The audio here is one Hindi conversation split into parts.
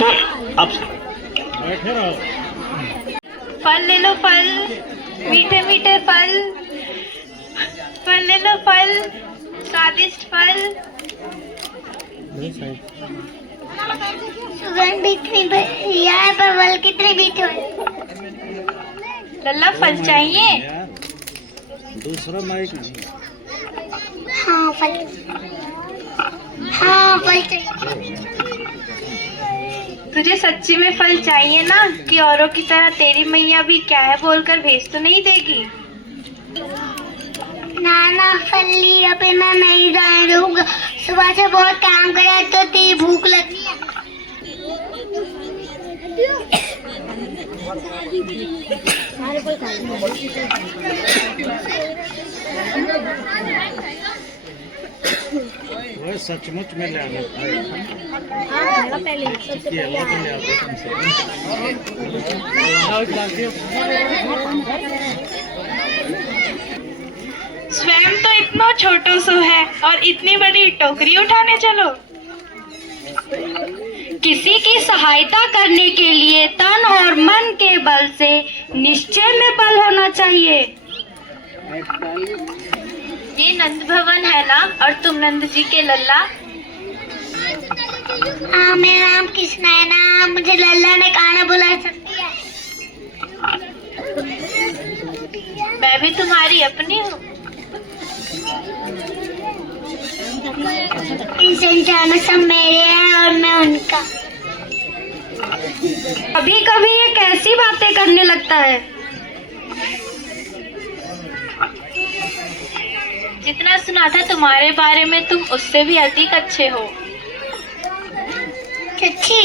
तो आप बैठे रहो। फल ले लो फल, मीठे मीठे फल, फल ले लो फल, स्वादिष्ट फल। सुगंध इतनी यार, पर फल कितने मीठे हैं। लल्ला फल चाहिए? दूसरा माइक नहीं। हाँ फल, हाँ फल चाहिए। तुझे सच्ची में फल चाहिए ना, कि औरों की तरह तेरी मैया भी क्या है बोलकर भेज तो नहीं देगी? नाना फल लिया बिना नहीं रहूंगा। सुबह से बहुत काम करा तो तेरी भूख लगी है। वो सचमुच में ले आना स्वयं तो इतना छोटो सो है और इतनी बड़ी टोकरी उठाने चलो। किसी की सहायता करने के लिए तन और मन के बल से निश्चय में बल होना चाहिए। ये नंद भवन है ना, और तुम नंद जी के लल्ला? हाँ मेरा नाम कृष्ण है ना, मुझे लल्ला ने खाना बुला सकती है। मैं भी तुम्हारी अपनी हूँ। इस संसार में सब मेरे हैं और मैं उनका। कभी कभी ये कैसी बातें करने लगता है। जितना सुना था तुम्हारे बारे में, तुम उससे भी अधिक अच्छे हो। सच्ची?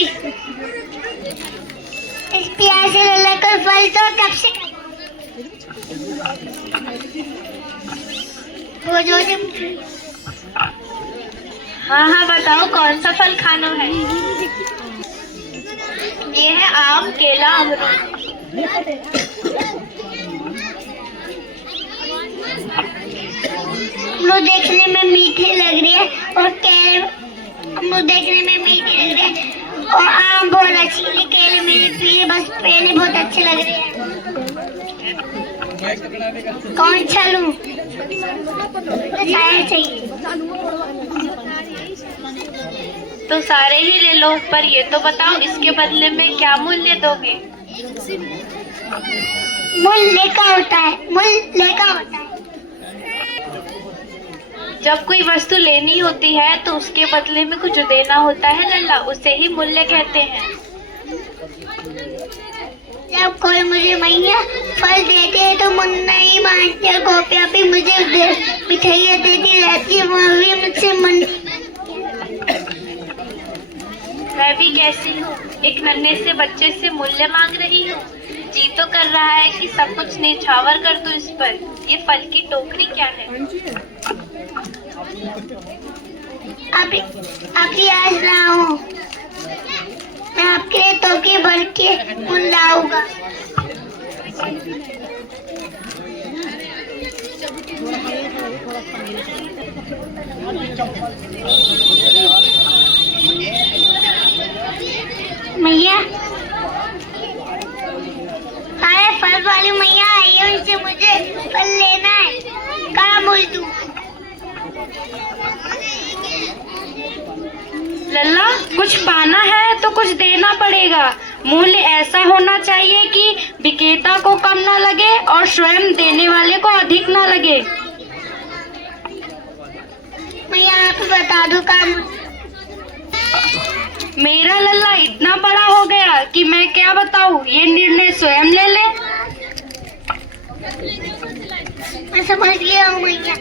इस प्यार से लल्ला का फल तो कब से वो जो हाँ हाँ बताओ, कौन सा फल खाना है? ये है आम, केला, अमरूद। अमरूद देखने में मीठे लग रही है और केले, अमरूद देखने में मीठे लग रहे हैं और आम बहुत अच्छी लगी। केले मेरे पीले बस पहले बहुत अच्छे लग रहे हैं। कौन सा लूं? सारे चाहिए। तो सारे ही ले लो, पर ये तो बताओ इसके बदले में क्या मूल्य दोगे? मूल्य का होता है, मूल्य का होता है। जब कोई वस्तु लेनी होती है तो उसके बदले में कुछ देना होता है लल्ला, उसे ही मूल्य कहते हैं। जब कोई मुझे मैया फल देते हैं तो मन नहीं मानते, गोपियाँ भी मुझे मिठाइयाँ देती रहती है, वो भी मुझसे मन। मैं भी कैसी हूँ, एक नन्हे से बच्चे से मूल्य मांग रही हूँ। जी तो कर रहा है कि सब कुछ निछावर कर दूं इस पर। ये फल की टोकरी क्या है? अभी आज लाऊं, मैं आपके लिए टोकरी भर के फूल लाऊंगा। मैया, अरे फल वाली मैया आई है, उनसे मुझे फल लेना है। कहाँ बोल दूं? लल्ला, कुछ पाना है तो कुछ देना पड़ेगा। मूल्य ऐसा होना चाहिए कि विक्रेता को कम ना लगे और स्वयं देने वाले को अधिक ना लगे। मैया आप बता दो काम। मेरा लल्ला इतना बड़ा हो गया कि मैं क्या बताऊं, ये निर्णय स्वयं ले ले। मैं समझ गया हूँ मैया,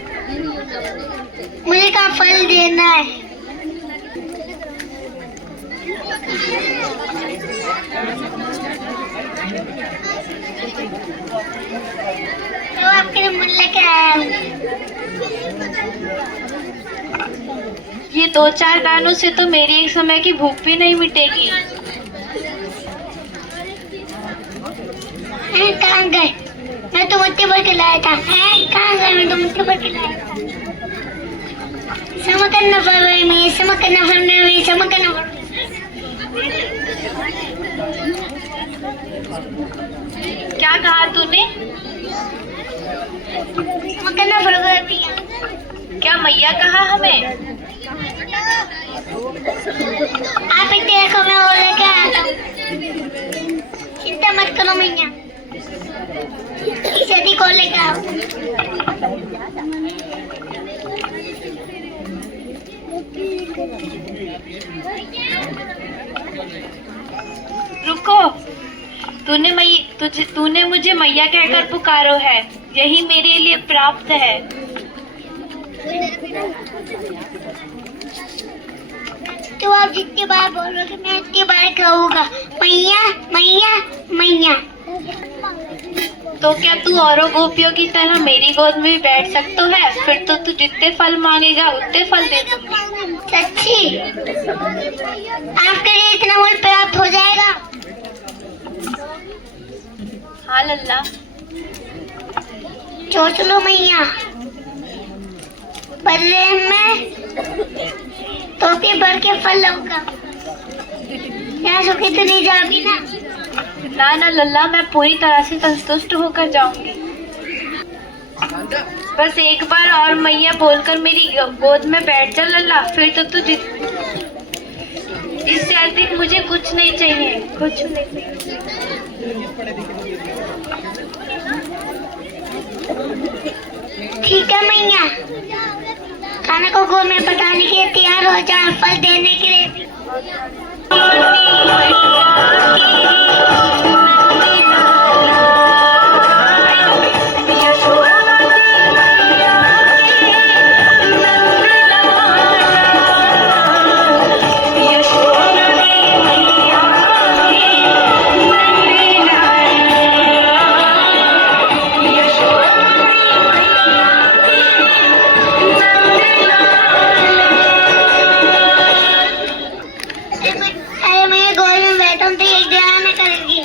मुझे का फल देना है। तो आपके मूल्य क्या है? ये 2-4 दानों से तो मेरी एक समय की भूख भी नहीं मिटेगी। कहाँ गए? मैं तो मुट्ठी भर के लाया था। कहाँ गए? मैं तो मुट्ठी भर के लाया था। समा करना पड़ रही है, समा करना पड़ रही है, समा करना पड़ रही है। क्या कहा तूने? मकना बराबर पिया। क्या मैया कहा हमें? आप एक देखो मैं और लेके आता हूँ। चिंता मत करो मैया, सदी को लेके आओ। रुको, तूने मुझे मैया कहकर पुकारो है, यही मेरे लिए प्राप्त है। तो आप जितनी बार बोलोगे मैं उतनी बार कहूँगा मैया मैया मैया। तो क्या तू औरों गोपियों की तरह मेरी गोद में भी बैठ सकता है? फिर तो तू जितने फल मांगेगा उतने फल दे दूंगी। सच्ची? आपके लिए इतना मूल प्राप्त हो जाएगा? हाँ लल्ला। सोच लो मैया, बदले में टोपी भर के फल लाऊंगा। यहाँ सुखी तो नहीं जाओगी ना? ना ना लल्ला, मैं पूरी तरह से संतुष्ट होकर जाऊंगी। बस एक बार और मैया बोलकर मेरी गोद में बैठ जा लल्ला, फिर तो तू इससे अधिक मुझे कुछ नहीं चाहिए, कुछ नहीं चाहिए। ठीक है मैया, खाना को गोद में पकाने के लिए तैयार हो जाओ, फल देने के लिए भी। अरे मैं गोद में बैठा हूँ तो एक ध्यान में करेंगी।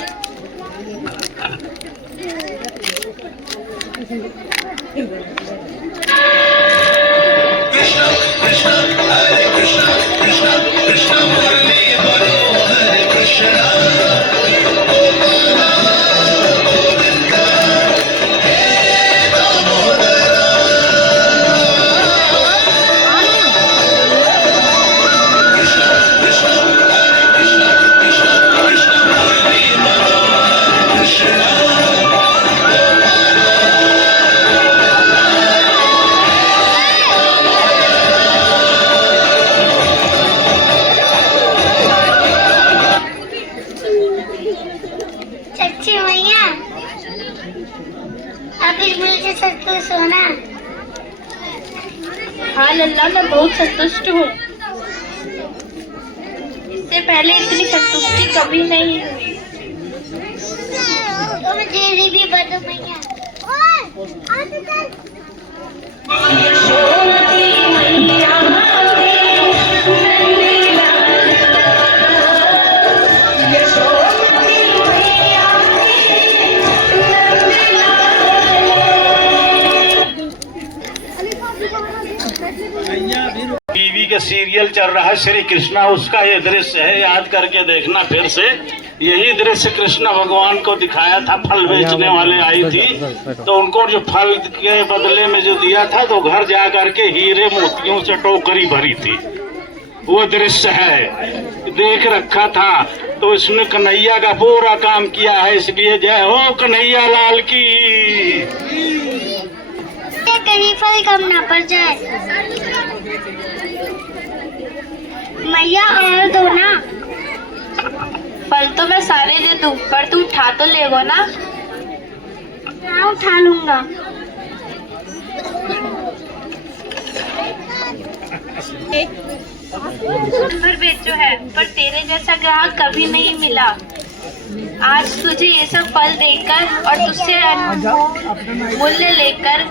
सच्ची मैया, आप इस मिल से संतुष्ट हो ना? हाँ लल्ला, मैं बहुत संतुष्ट हूँ। इससे पहले इतनी संतुष्टि कभी नहीं हुई। तो मुझे भी बता मैया। टीवी के सीरियल चल रहा है श्री कृष्णा, उसका ये दृश्य है, याद करके देखना फिर से। यही दृश्य कृष्ण भगवान को दिखाया था। फल बेचने वाले आई थी तो उनको जो फल के बदले में जो दिया था तो घर जा करके हीरे मोतियों से टोकरी भरी थी। वो दृश्य है, देख रखा था। तो इसमें कन्हैया का पूरा काम किया है, इसलिए जय हो कन्हैया लाल की। कहीं फल कम ना पड़ जाए मैया, और दो ना। फल तो मैं सारे दे दूँ, पर तू उठा तो लेगो ना? हाँ उठा लूंगा। भर बेचो है, पर तेरे जैसा ग्राहक कभी नहीं मिला। आज तुझे ये सब फल देकर और तुझसे मूल्य लेकर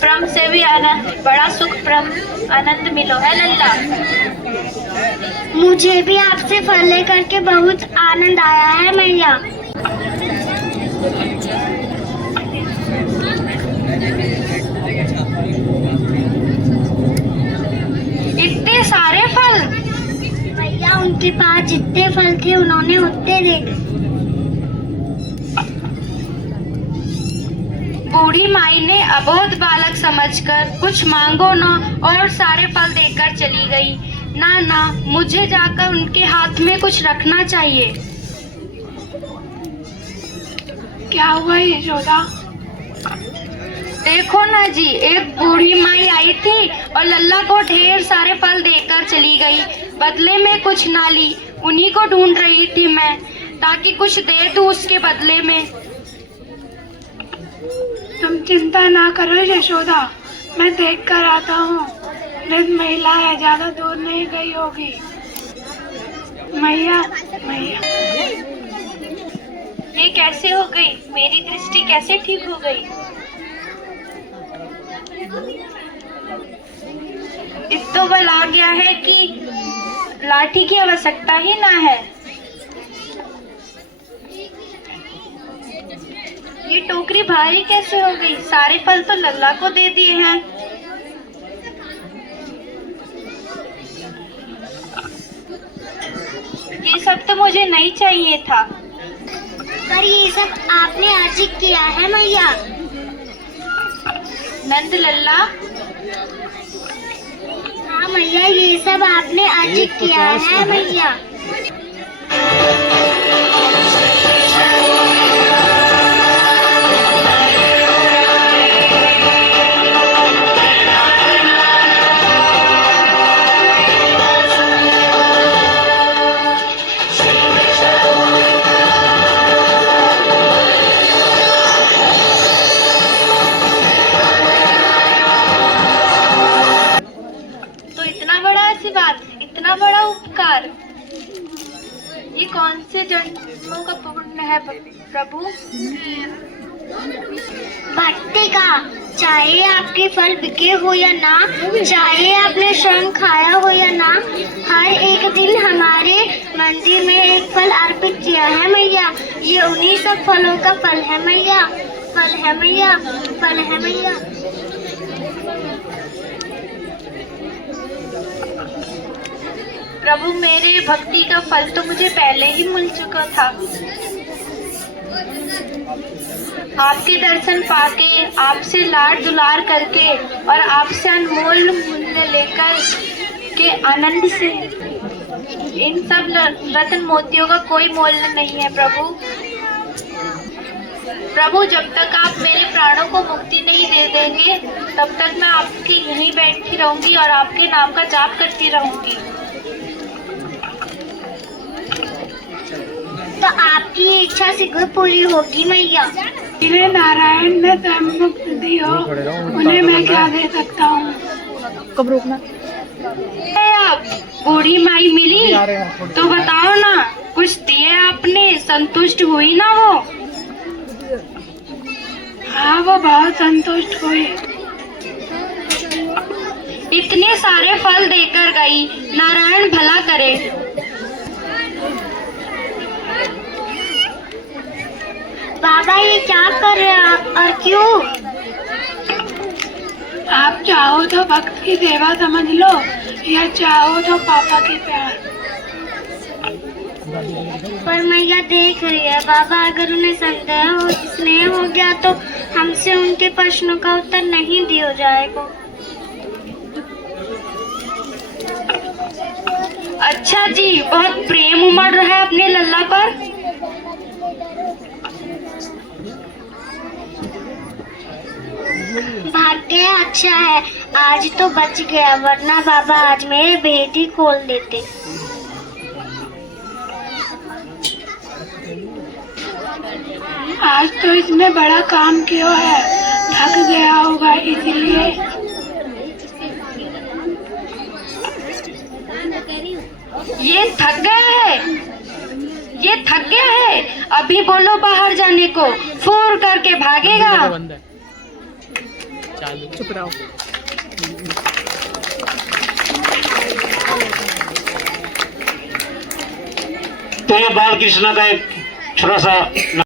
प्रम से भी आनंद, बड़ा सुख प्रम आनंद मिलो है लल्ला। मुझे भी आपसे फल लेकर के बहुत आनंद आया है मैया। इतने सारे फल? मैया मैया उनके पास जितने फल थे उन्होंने उतने दे दिए। बूढ़ी माई ने अबोध बालक समझकर कुछ मांगो न और सारे फल देकर चली गई। ना ना, मुझे जाकर उनके हाथ में कुछ रखना चाहिए। क्या हुआ यशोदा? देखो ना जी, एक बूढ़ी माई आई थी और लल्ला को ढेर सारे फल देकर चली गई, बदले में कुछ ना ली। उन्हीं को ढूंढ रही थी मैं, ताकि कुछ दे दूं उसके बदले में। तुम चिंता ना करो यशोदा, मैं देख कर आता हूँ। वृद्ध महिला है, ज्यादा दूर नहीं गई होगी। मैया मैया, ये कैसे हो गई? मेरी दृष्टि कैसे ठीक हो गई? इतना बल आ गया है कि लाठी की आवश्यकता ही ना है। ये टोकरी भारी कैसे हो गई? सारे फल तो लल्ला को दे दिए हैं। ये सब तो मुझे नहीं चाहिए था। पर ये सब आपने अर्ज किया है मैया। नंद लल्ला, हाँ मैया, ये सब आपने अर्ज किया है मैया। तो इतना बड़ा आशीर्वाद, इतना बड़ा उपकार, ये कौन से जन्मों का पुण्य है प्रभु? भक्ति का, चाहे आपके फल बिके हो या ना, चाहे आपने स्वयं खाया हो या ना, हर एक दिन हमारे मंदिर में एक फल अर्पित किया है मैया। ये उन्हीं सब फलों का फल है मैया, फल है मैया, फल है मैया। प्रभु, मेरे भक्ति का फल तो मुझे पहले ही मिल चुका था। आपके दर्शन पाके, आपसे लाड दुलार करके और आपसे अनमोल मूल्य लेकर के आनंद से, इन सब रत्न मोतियों का कोई मूल्य नहीं है प्रभु। प्रभु, जब तक आप मेरे प्राणों को मुक्ति नहीं दे देंगे, तब तक मैं आपकी यहीं बैठी रहूंगी और आपके नाम का जाप करती रहूंगी। तो आपकी इच्छा शीघ्र पूरी होगी मैया। जिन्हें नारायण ने स्वयं मुक्त दी हो, उन्हें मैं क्या दे सकता हूँ? आप बूढ़ी माई मिली तो बताओ ना, कुछ दिए आपने, संतुष्ट हुई ना वो? हाँ, वो बहुत संतुष्ट हुई। इतने सारे फल देकर गई, नारायण भला करे। बाबा, ये क्या कर रहे हैं और क्यों? आप चाहो तो भक्त की सेवा समझ लो, या चाहो तो पापा के प्यार। पर मैया देख रही है बाबा, अगर उन्हें संदेह हो, स्नेह हो गया तो हमसे उनके प्रश्नों का उत्तर नहीं दिया जाएगा। अच्छा जी, बहुत प्रेम उमड़ रहा है अपने लल्ला पर। भाग्य अच्छा है, आज तो बच गया, वरना बाबा आज मेरे भेद ही खोल देते। आज तो इसने बड़ा काम किया है, थक गया होगा इसीलिए। ये थक गया है, ये थक गया है। अभी बोलो बाहर जाने को, फोर करके भागेगा। चुप रहो। तो ये बाल कृष्ण का एक छोटा सा